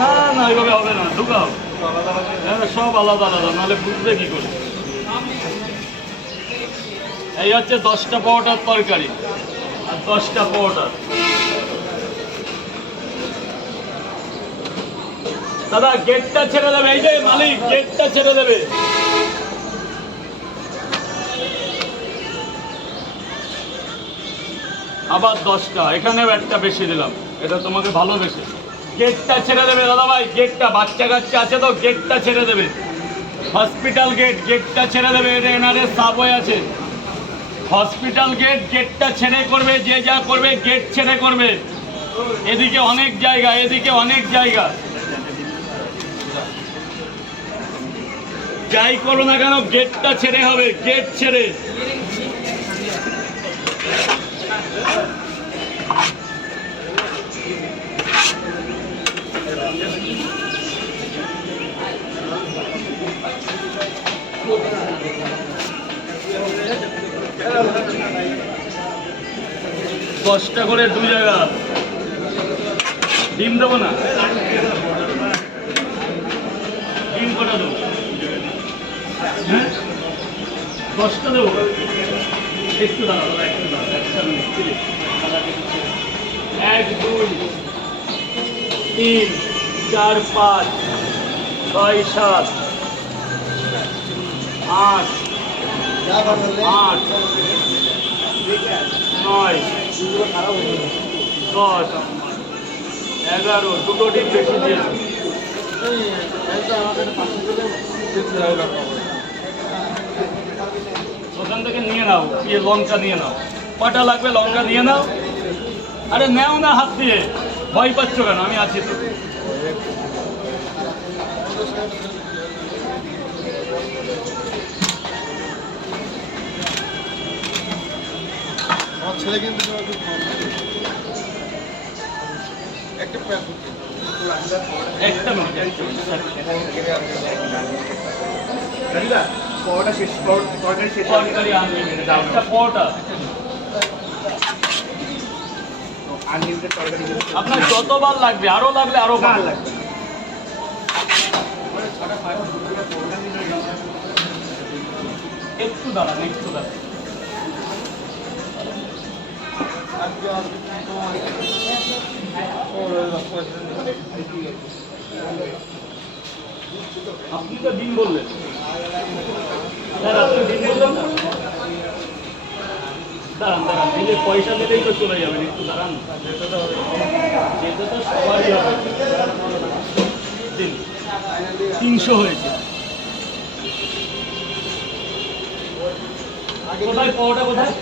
না না এইভাবে হবে না, ঢুকাও সব আলাদা আলাদা, নাহলে বুঝবে কি করে। এই হচ্ছে 10টা পাউডার তরকারি আর 10টা পাউডার। দাদা গেটটা ছেড়ে দেবে, এই যে মালিক গেটটা ছেড়ে দেবে। আবার 10টা, এখানেও একটা বেশি দিলাম, এটা তোমাকে ভালোবেসে। গেটটা ছেড়ে দেবে দাদা ভাই, গেটটা, বাচ্চা কাচ্চা আছে তো গেটটা ছেড়ে দেবে। হসপিটাল গেট, গেটটা ছেড়ে দেবে, এটা এনআরএস সাবওয়ে আছে। হসপিটাল গেট, গেটটা ছেড়ে করবে, যে যা করবে গেট ছেড়ে করবে। এদিকে অনেক জায়গা, এদিকে অনেক জায়গা, যাই করো না কেন গেটটা ছেড়ে হবে, গেট ছেড়ে। দশটা করে 2 জায়গা। ডিম দেবো না, ডিম কটা দেবো? হ্যাঁ 10টা দেবো, একটু দাঁড়াবো, একটু দাঁড়াবো, 1 2 3 4 5 6 7 8 8 9 10 11, দুটো ডিম বেশি দিয়েছে। ওখান থেকে নিয়ে নাও, লঙ্কা নিয়ে নাও, কটা লাগবে লঙ্কা নিয়ে নাও। আরে নেও না হাত দিয়ে, ভয় পাচ্ছ কেন, আমি আছি তো। আমার ছেলে কিন্তু একটা মিনিট, তরকারি আনলিমিটেড, একটা পরোটা আপনার যতবার লাগবে, আরো লাগলে আরো ভালো লাগবে। একটু দাঁড়ান, একটু দাঁড়ান। আপনি তো ডিম বললেন স্যার, আপনি ডিম বললেন না? দাঁড়ান দাঁড়ান, দিলে পয়সা দিলেই তো চলে যাবেন, একটু দাঁড়ান। যেটা তো সবারই হবে। দিন 300 হয়েছে। কোথায় পাওয়াটা, কোথায়?